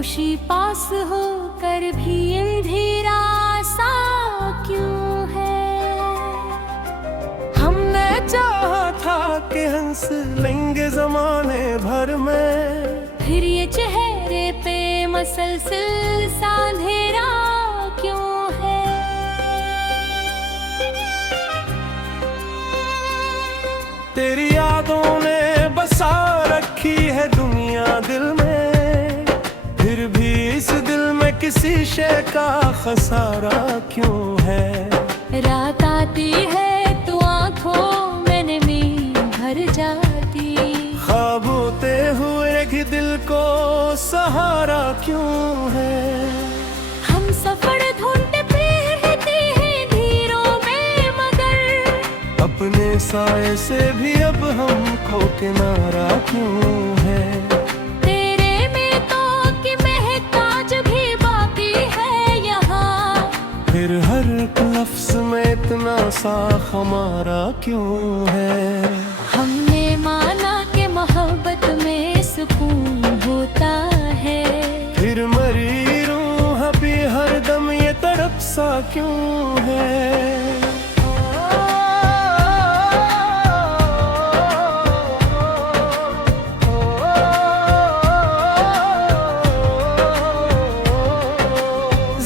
रोशी पास हो कर भी अंधेरा सा क्यों है। हमने चाहा था कि हंस लेंगे जमाने भर में, फिर ये चेहरे पे मसलसल सा अंधेरा क्यों है। तेरी यादों ने बसा रखी है दुनिया दिल में, फिर भी इस दिल में किसी शय का खसारा क्यों है। रात आती है तो आंखों में नमी भर जाती, ख्वाब होते हुए भी दिल को सहारा क्यों है। हम सफर ढूंढते फिरते हैं धीरों में, मगर अपने साए से भी अब हमको किनारा क्यों है। तेरे में तो कि महताज भी बाकी है यहाँ, फिर हर एक लफ्ज में इतना सा हमारा क्यों है। हमने माना कि मोहब्बत में सुकून होता है, फिर मरी रूह भी हर दम ये तड़प सा क्यों है।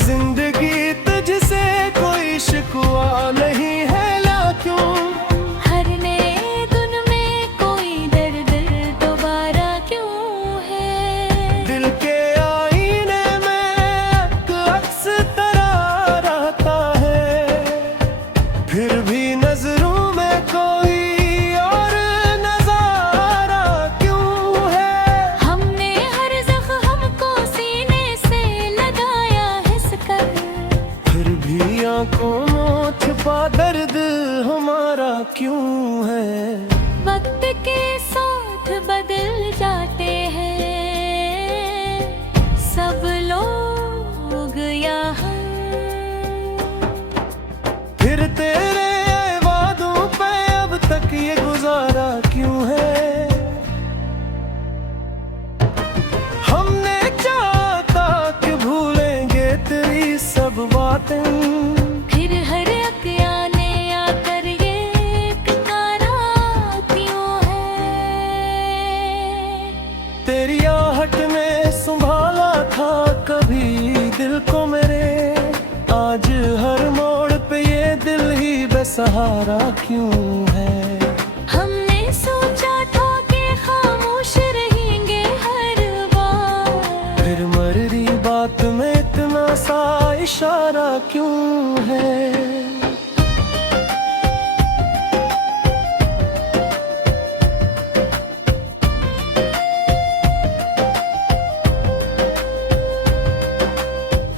जिंदगी तुझसे कोई शिकवा नहीं है ला क्यों, हर नए दिन में कोई दर्द दोबारा क्यों है। दिल के आईने में एक अक्स तरार आता है, फिर भी नजरों में कोई और नजारा क्यों है। हमने हर जख्म को सीने से लगाया हिस कर, फिर भी आंखों में छुपा दर्द हमारा क्यों है। वक्त के साथ बदल जाते हैं सब लोग यहाँ, फिर तेरे वादों पे अब तक ये गुजारा क्यों है। हमने चाहता कि भूलेंगे तेरी सब बातें, फिर हर अक्याने आकर ये एक तारा क्यों है। तेरी आहट में संभाला था कभी दिल को मेरे, आज हर मोड़ पे ये दिल ही बेसहारा क्यों है। हमने सोचा था कि खामोश रहेंगे हर बार, फिर मर्री बात में इतना सा इशारा क्यों है।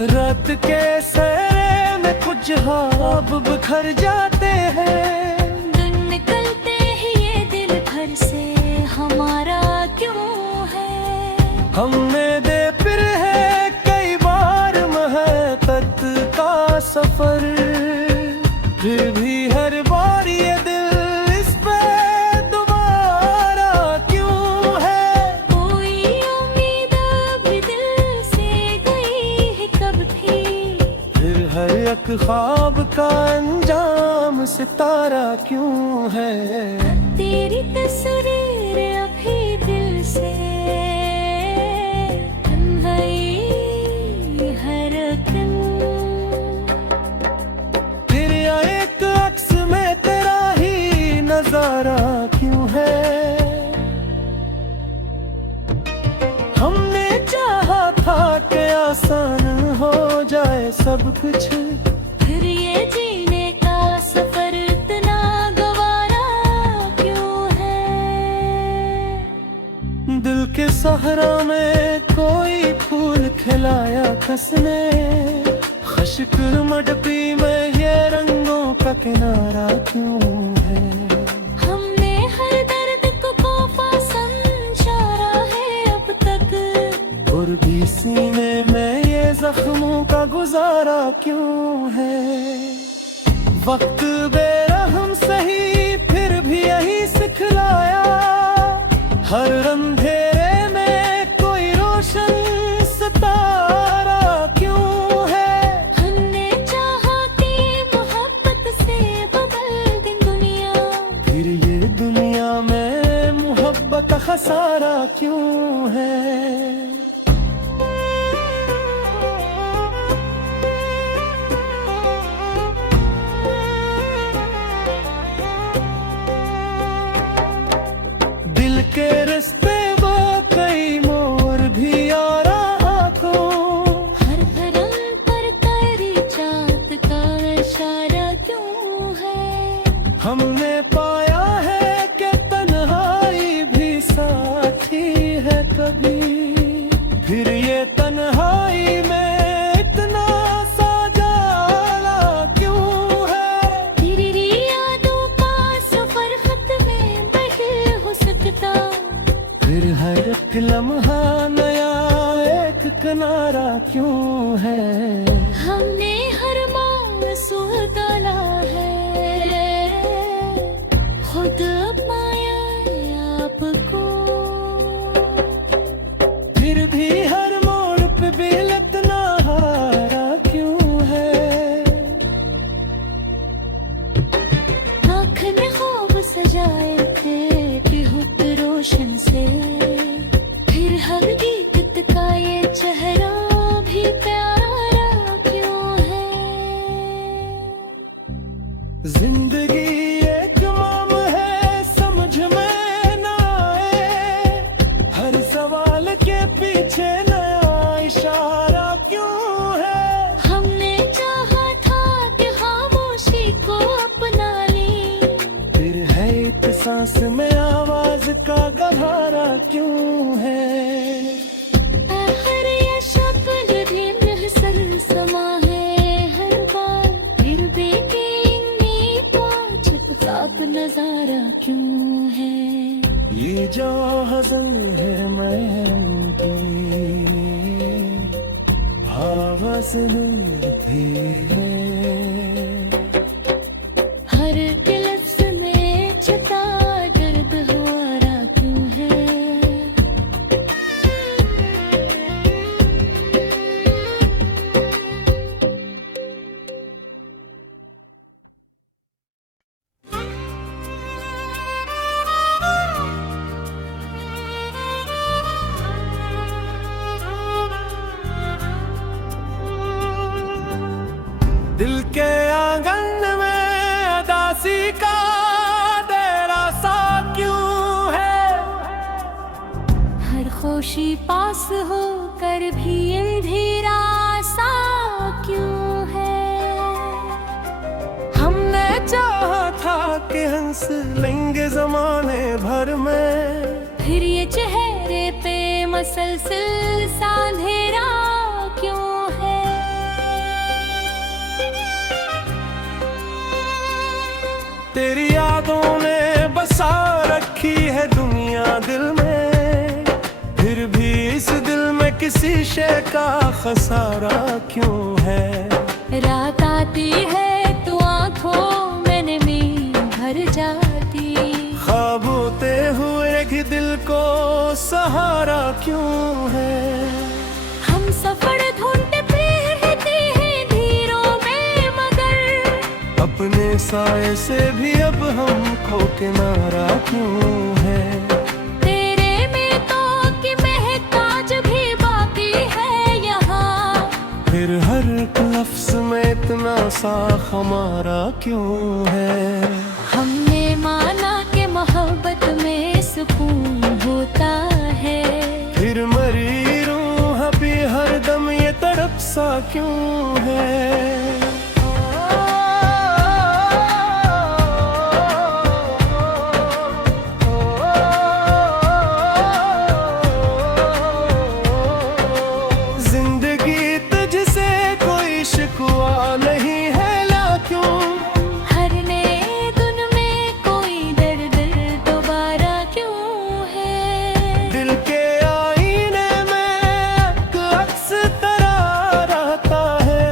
रात के सैरे में कुछ ख्वाब बिखर जाते हैं, दिन निकलते ही ये दिल भर से हमारा क्यों है। हमने दे फिर है कई बार महबत का सफर, फिर भी हर बार ये दिल इस पे दोबारा क्यों है। कोई उम्मीद अभी दिल से गई है कब भी, फिर हर एक ख्वाब का अंजाम सितारा क्यों है। तेरी तस्वीर अभी दिल से तन्हाई हर दिन, फिर एक अक्स में तेरा ही नजारा क्यों है। हमने चाहा था कि आसान हो जाए सब कुछ, फिर ये जीने का सफर इतना गवारा क्यों है। दिल के सहरा में कोई फूल खिलाया कसने, खश्क मडपी में ये रंगों का किनारा क्यों है। हमने हर दर्द को कोफा समझा है अब तक, और भी सीने में ये जख्मों का गुजारा क्यों है। वक्त बेरहम सही फिर भी यही सिखलाया, हर अंधेरे में कोई रोशन सता का खसारा क्यों है। दिल के रास्ते वो कई मोड़ भी आ रहा को, हर भरम पर तेरी चाँद का इशारा क्यों है। हमने पाया है कि तन्हाई भी साथी है कभी, फिर ये तन्हाई में इतना सा जाला क्यों है। तेरी यादों का सफर खत में बहे हो सकता, फिर हर एक लम्हा नया एक किनारा क्यों है। हमने हर मासूम डाला है, खुद अपनाया आपको। फिर भी हर मोड़ पे दिल इतना हारा क्यों है। आँख में ख्वाब सजाए थे बेहुद रोशन से, फिर हकीकत का ये चेहरा भी प्यारा क्यों है। जिंदगी एक माम है समझ में ना आए, हर सवाल के पीछे नया इशारा क्यों है। हमने चाहा था कि खामोशी को अपना ली, फिर है एक सांस में आवाज का गहरा क्यों है। आखिर ये शब्द भी महसल समा है हर बार, फिर भी इन्हीं पाँच साफ नजारा क्यों है। ये जो हज़न है मैं की आवाज़ भी है। हर लफ्ज़ में छता दर्द हमारा क्यों है। दिल के आंगन में उदासी का डेरा सा क्यों है। हर खुशी पास हो कर भी अंधेरा सा क्यों है। हमने चाहा था कि हंस लेंगे जमाने भर में, फिर ये चेहरे पे मसलसल सा अंधेरा क्यों है। तेरी यादों ने बसा रखी है दुनिया दिल में, फिर भी इस दिल में किसी शय का खसारा क्यों है। रात आती है तो आंखों में नमी भर जाती, ख्वाब होते हुए कि दिल को सहारा क्यों है। हम सफर ढूंढते फिरते हैं धीरों में, मगर अपने साए से भी अब हमको किनारा क्यों है। तेरे में तो कि महताज भी बाकी है यहाँ, फिर हर एक लफ्ज में इतना सा हमारा क्यों है। हमने माना कि मोहब्बत में सुकून होता है, फिर मरी रूह भी हर दम ये तड़प सा क्यों है। जिंदगी तुझसे कोई शिकवा नहीं है ला क्यों, हर नए दिन में कोई दर्द दोबारा क्यों है। दिल के आईने में एक अक्स तेरा रहता है,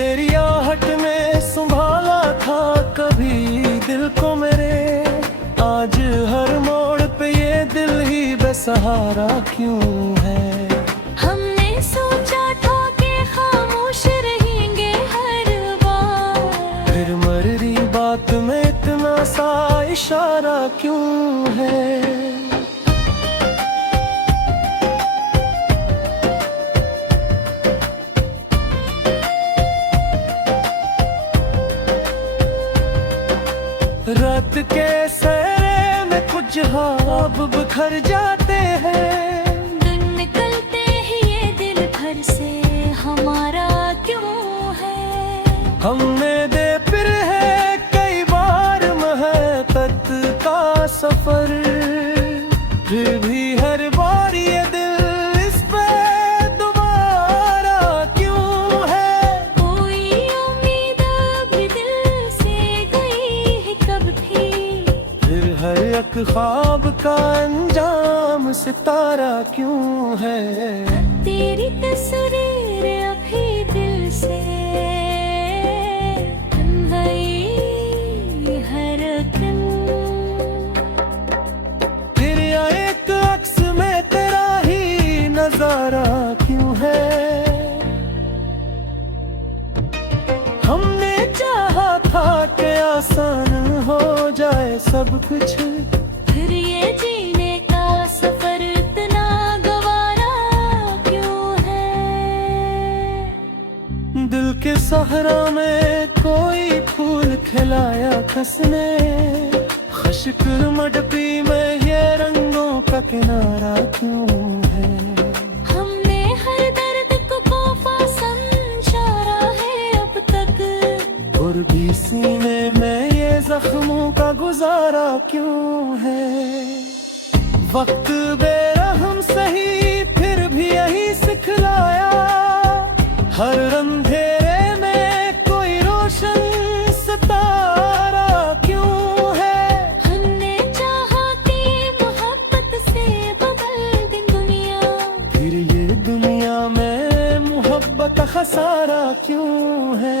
तेरी आहट ने संभाला था कभी दिल को मेरे, आज हर मोड़ पे ये दिल ही बेसहारा क्यों है। हमने सोचा था कि खामोश रहेंगे हर बार, फिर मर्री बात में इतना सा इशारा क्यों है। रात के सैरे में कुछ ख्वाब बिखर जाते हैं, दिन निकलते ही ये दिल घर से हमारा क्यों है। हमने दे फिर है कई बार महबत का सफर, फिर भी हर बार ये दिल इस पे दोबारा क्यों है। कोई उम्मीद भी दिल से गई है कब भी, फिर हर एक ख्वाब का अंजाम सितारा क्यों है। तेरी तस्वीर अभी दिल से बन गई हर दिन। फिर एक अक्स में तेरा ही नजारा क्यों है। हमने चाहा था कि आसान हो जाए सब कुछ, फिर ये जीने का सफर इतना गवारा क्यों है। दिल के सहरा में कोई फूल खिलाया कसने, खश्क मटपी में ये रंगों का किनारा क्यों है। हमने हर दर्द को तोहफा समझा है अब तक, और भी सीने में ये जख्मों का गुजारा क्यों है। वक्त बेरहम सही फिर भी यही सिखलाया, हर अंधेरे में कोई रोशन सितारा क्यों है। हमने चाहा कि मोहब्बत से बदल दे दुनिया, फिर ये दुनिया में मोहब्बत का खसारा क्यों है।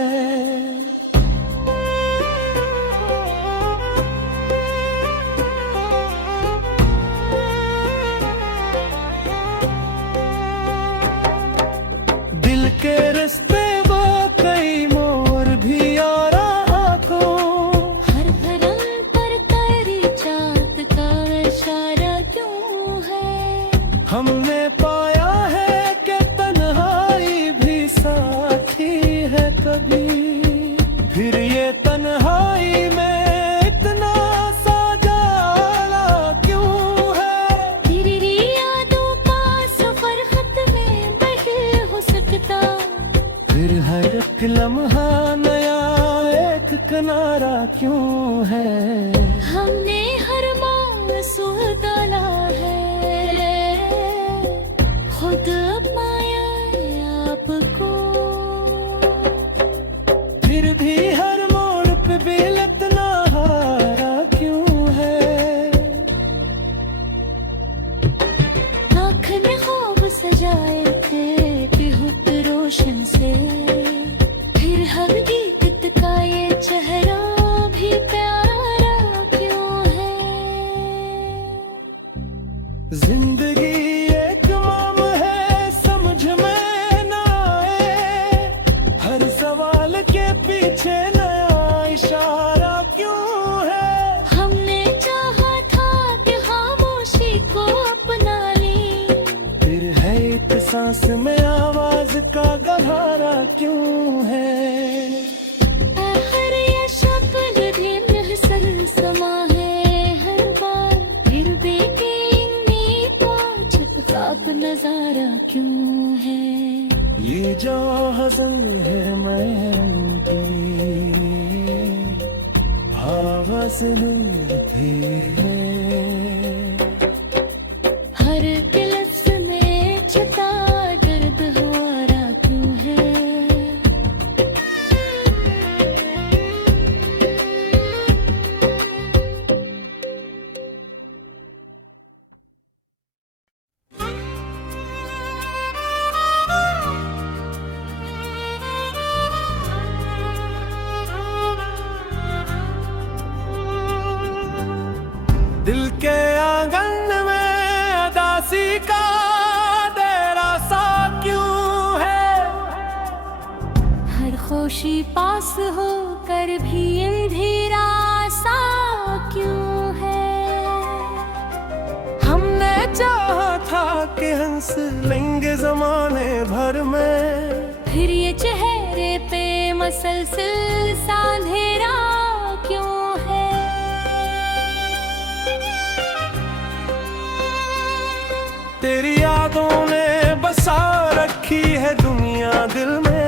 दिल के रिश्ते वो कई मोर भी आ रहा को, हर भरम पर तेरी चाहत का इशारा क्यों है। हमने पाया है कि तन्हाई भी साथी है कभी, फिर ये तन्हाई में इतना सा जाला क्यों है। तेरी यादों का सफर खत में बहे हो सकता, फिर हर एक लम्हा नया एक किनारा क्यों है। हमने हर मासूम डाला है खुद पाया आपको, फिर भी हर मोड़ पे दिल इतना हारा क्यों है। आँख ने ख्वाब सजाए थे बेहुद रोशन से, फिर हकीकत का ये चेहरा भी प्यारा क्यों है। जिंदगी एक माम है समझ में ना आए, हर सवाल के पीछे नया इशारा क्यों है। हमने चाहा था कि खामोशी को अपना ली, फिर है एक सांस में आवाज का गहरा क्यों है। आखिर ये शब्द भी महसल समा है हर बार, फिर भी छुपसाप नजारा क्यों है। ये जो हसन है मैं तेरी हवसन भी है। हर गिलस में छुपा दर्द हमारा क्यों है। खामोशी पास हो कर भी अंधेरा सा क्यों है। हमने चाहा था कि हंस लेंगे जमाने भर में, फिर ये चेहरे पे मसलसल सा अंधेरा क्यों है। तेरी यादों ने बसा रखी है दुनिया दिल में,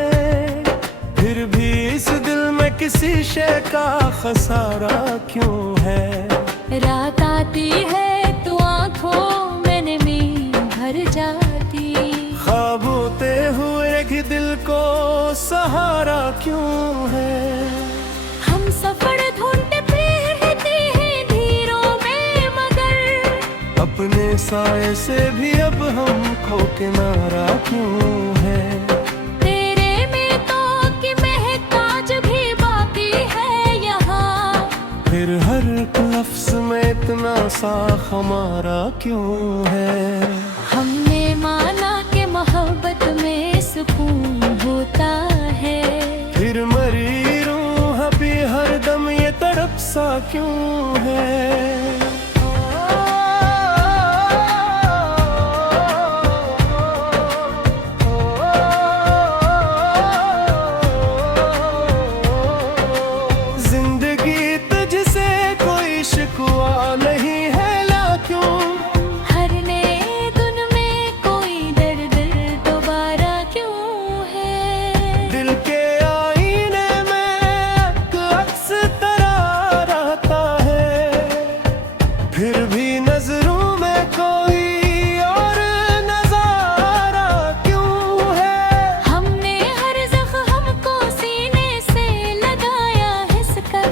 फिर भी इस दिल में किसी शय का खसारा क्यों है। रात आती है तो आंखों में नींद भर जाती, ख्वाब होते हुए भी दिल को सहारा क्यों है। हम सफर ढूंढते फिरते हैं धीरों में, मगर अपने साए से भी अब हमको किनारा क्यों है। तेरे में तो कि महताज भी बाकी है यहाँ, फिर हर एक लफ्ज में इतना सा हमारा क्यों है। हमने माना कि मोहब्बत में सुकून होता है, फिर मरी रूह भी हर दम ये तड़प सा क्यों है। जिंदगी तुझसे कोई शिकवा नहीं है ला क्यों, हर नए दिन में कोई दर्द दोबारा क्यों है। दिल के आईने में एक अक्स तरार आता है, फिर भी नजरों में कोई और नजारा क्यों है। हमने हर जख्म हमको सीने से लगाया हिस कर,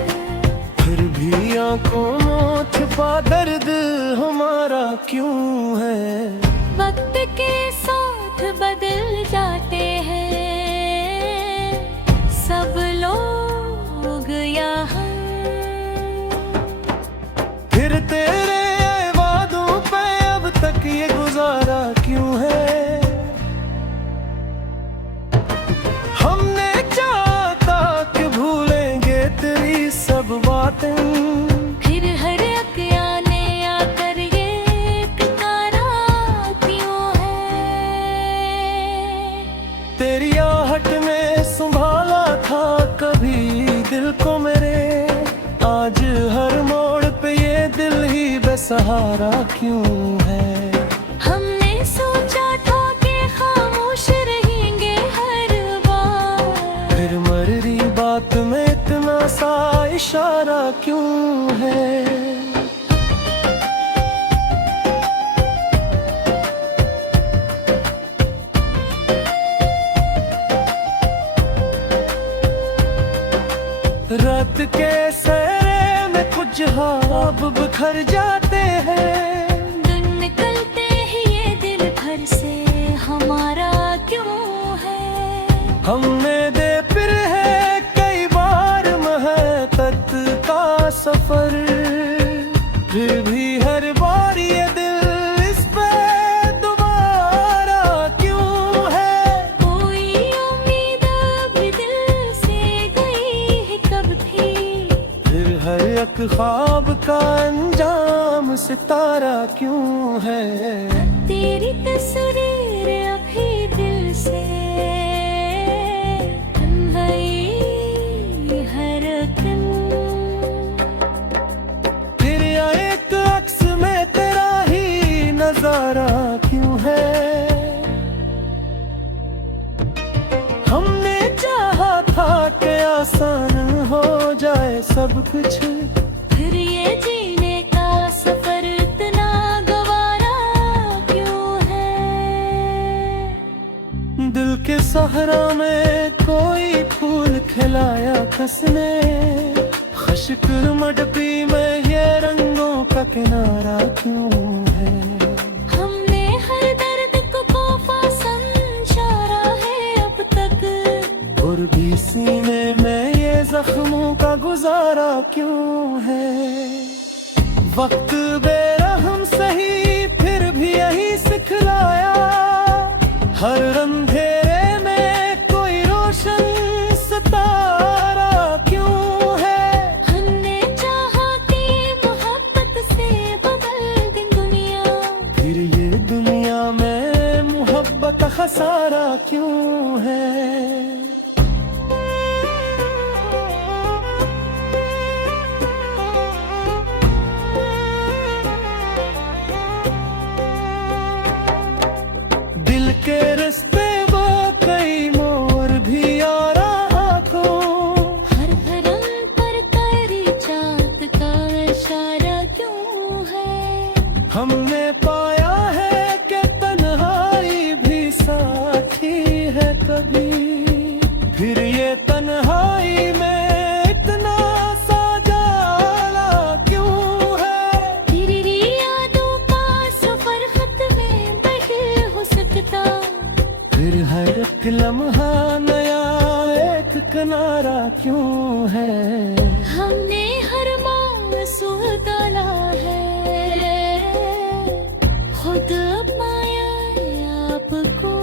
फिर भी आंखों में छुपा दर्द हमारा क्यों है। वक्त के साथ बदल जाते हैं सब लोग यहाँ, फिर तेरे वादों पे अब तक ये गुजारा क्यों है। हमने चाहता कि भूलेंगे तेरी सब बातें, फिर हर अक्याने आकर ये पुकारा क्यों है। तेरी आहट में संभाला था कभी दिल को मेरे, आज हर मोड़ पे ये दिल ही बेसहारा क्यों है। हमने सोचा था कि खामोश रहेंगे हर बार, फिर मर्री बात में इतना सा इशारा क्यों है। रात के सैरे में कुछ ख्वाब बिखर जाते हैं, दिन निकलते ही ये दिल भर से हमारा क्यों है। हमने दे फिर है कई बार महत्त का सफर, फिर भी हर बार ये दिल इस पे दोबारा क्यों है। कोई उम्मीद अब दिल से गई है कब थी, फिर हर एक ख्वाब का अंजाम सितारा क्यों है। तेरी तस्वीर अभी दिल से बन गई हर दिन, फिर एक अक्स में तेरा ही नजारा क्यों है। हमने चाहा था कि आसान हो जाए सब कुछ, फिर ये जीने का सफर इतना गवारा क्यों है। दिल के सहरा में कोई फूल खिलाया कसने, खश्क मटपी में ये रंगों का किनारा क्यों है। हमने हर दर्द को तोहफा समझा है अब तक, और भी सीने में ये जख्मों का गुजारा क्यों है। वक्त बेरहम सही फिर भी यही सिखलाया, हर अंधेरे में कोई रोशन सितारा फिर ये तन्हाई में इतना सा जाला क्यों है? तेरी यादों का सफर खत में बहे हो सकता, फिर हर एक लम्हा नया एक किनारा क्यों है? हमने हर मासूम डाला है, खुद अपनाया आपको।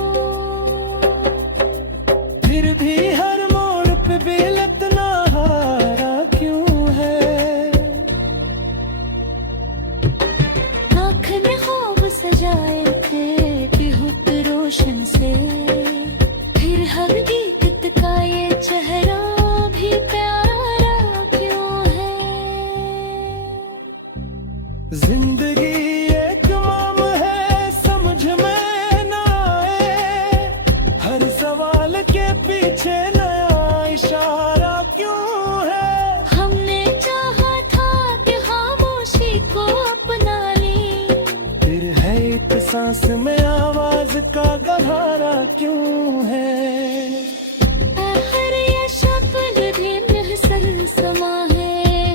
फिर भी हर मोड़ पे दिल इतना हारा क्यों है? आँख ने ख्वाब सजाए थे बेहुद रोशन से, फिर हकीकत का ये चेहरा भी प्यारा क्यों है? जिंदगी एक माम है समझ में ना आए, हर सवाल के पीछे नया इशारा क्यों है? हमने चाहा था कि खामोशी को अपना ली, फिर है एक सांस में आवाज का गहरा क्यों है? हर ये शब्द भी महसल समा है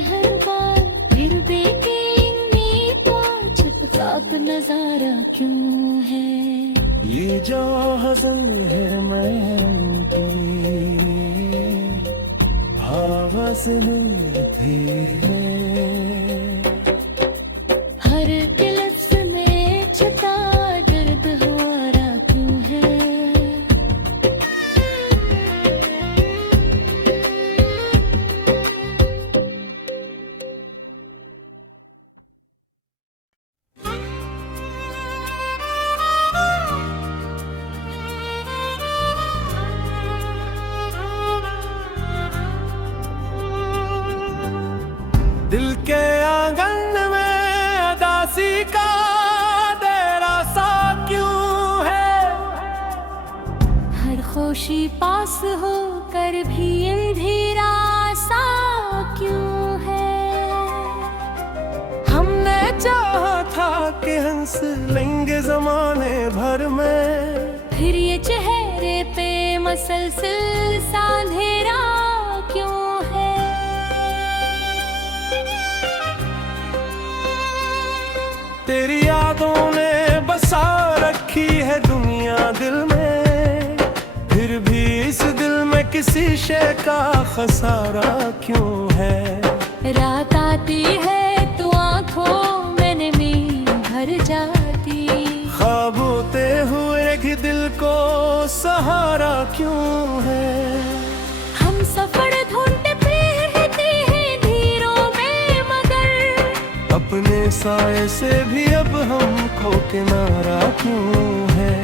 हर बार, फिर भी नींद का छुपसाप नजारा क्यों है? ये जो हज़न है मैं की आवाज़ भी है, हर गिलस में छुपा दर्द हमारा क्यों है? दिल के आंगन में अदासी का डेरा सा क्यों है? हर खुशी पास हो कर भी अंधेरा सा क्यों है? हमने चाहा था कि हंस लेंगे जमाने भर में, फिर ये चेहरे पे मसलसल सा अंधेरा क्यों है? तेरी यादों ने बसा रखी है दुनिया दिल में, फिर भी इस दिल में किसी शय का खसारा क्यों है? रात आती है तो आंखों में नींद भर जाती, ख्वाब होते हुए भी दिल को सहारा क्यों है? हम सफर ढूंढते फिरते हैं धीरों में, मगर अपने साए से भी अब हमको किनारा क्यों है?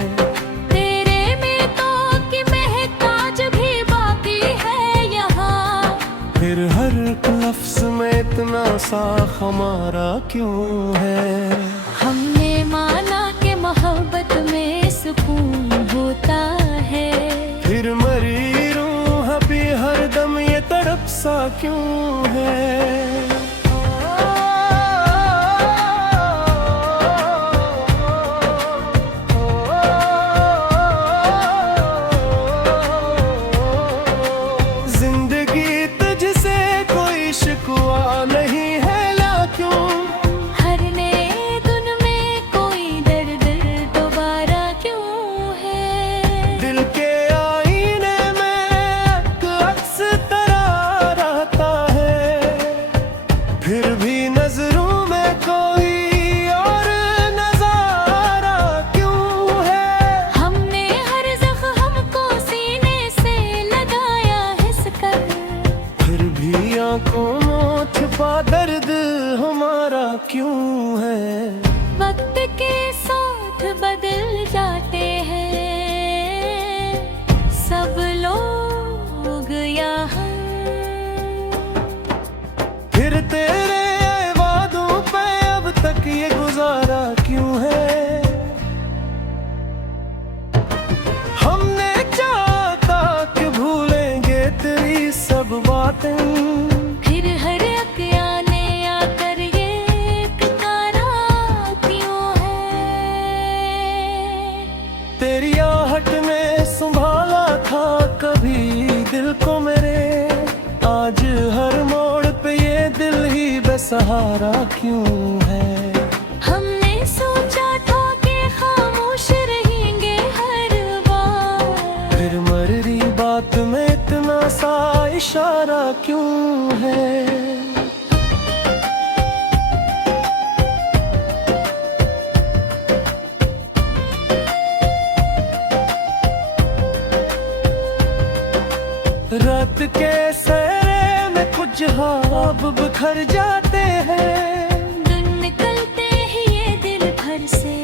तेरे में तो कि महताज भी बाकी है यहाँ, फिर हर एक लफ्ज में इतना सा हमारा क्यों है? हमने माना कि मोहब्बत में सुकून होता है, फिर मरी रूह भी हर दम ये तड़प सा क्यों है? जिंदगी तुझसे कोई शिकवा नहीं है ला क्यों? हर नए दिन में कोई दर्द दोबारा क्यों है? दिल के आईने में एक अक्स तेरा रहता है, फिर भी नजरों में कोई और नजारा क्यों है? हमने हर जख्म को सीने से लगाया हिस कर, फिर भी आंखों में छुपा दर्द हमारा क्यों है? वक्त के साथ बदल जाते हैं सब लोग यहाँ, फिर तेरे वादों पे अब तक ये गुजारा क्यों है? हमने चाहता कि भूलेंगे तेरी सब बातें, फिर हर अक्याने आकर ये एक तारा क्यों है? तेरी आहट में संभाला था कभी दिल को मेरे, आज हर मोड़ पे ये दिल ही बेसहारा क्यों है। हमने सोचा था कि खामोश रहेंगे हर बार, फिर मर रही बात में इतना सा इशारा क्यों है। रात के सैरे में कुछ ख्वाब बिखर जाते हैं, दिन निकलते ही ये दिल भर से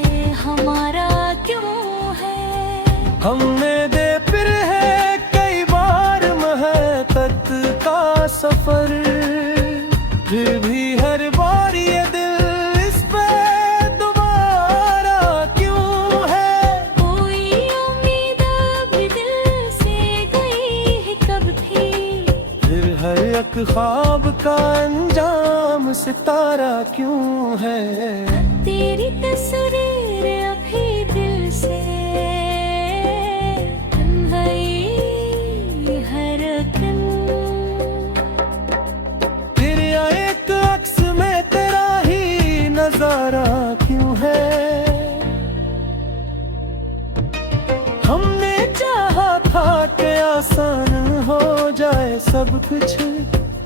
हमारा क्यों है। हमने दे फिर है कई बार महकत का सफर, फिर भी हर बार ये दिल इस पे दोबारा क्यों है। कोई उम्मीद भी दिल से गई है कब थी, फिर हर एक ख्वाब का अंजाम सितारा क्यों है। तेरी तस्वीर अभी दिल से गई हर दिन। फिर एक अक्स में तेरा ही नजारा क्यों है। हमने चाहा था कि आसान हो जाए सब कुछ,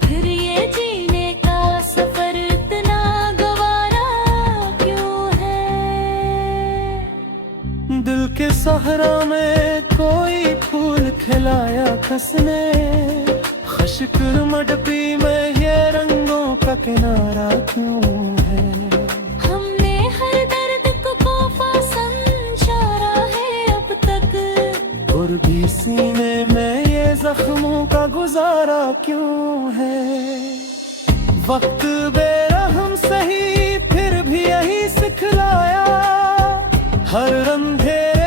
फिर ये जीने का सफर इतना गवारा क्यों है। दिल के सहरा में कोई फूल खिलाया कसने, खश्क मडपी में ये रंगों का किनारा क्यों है। हमने हर दर्द को तोहफा समझा है अब तक, और भी सीने में ये जख्मों का गुजारा क्यों है। वक्त बेरहम सही फिर भी यही सिखलाया, हर अंधेरे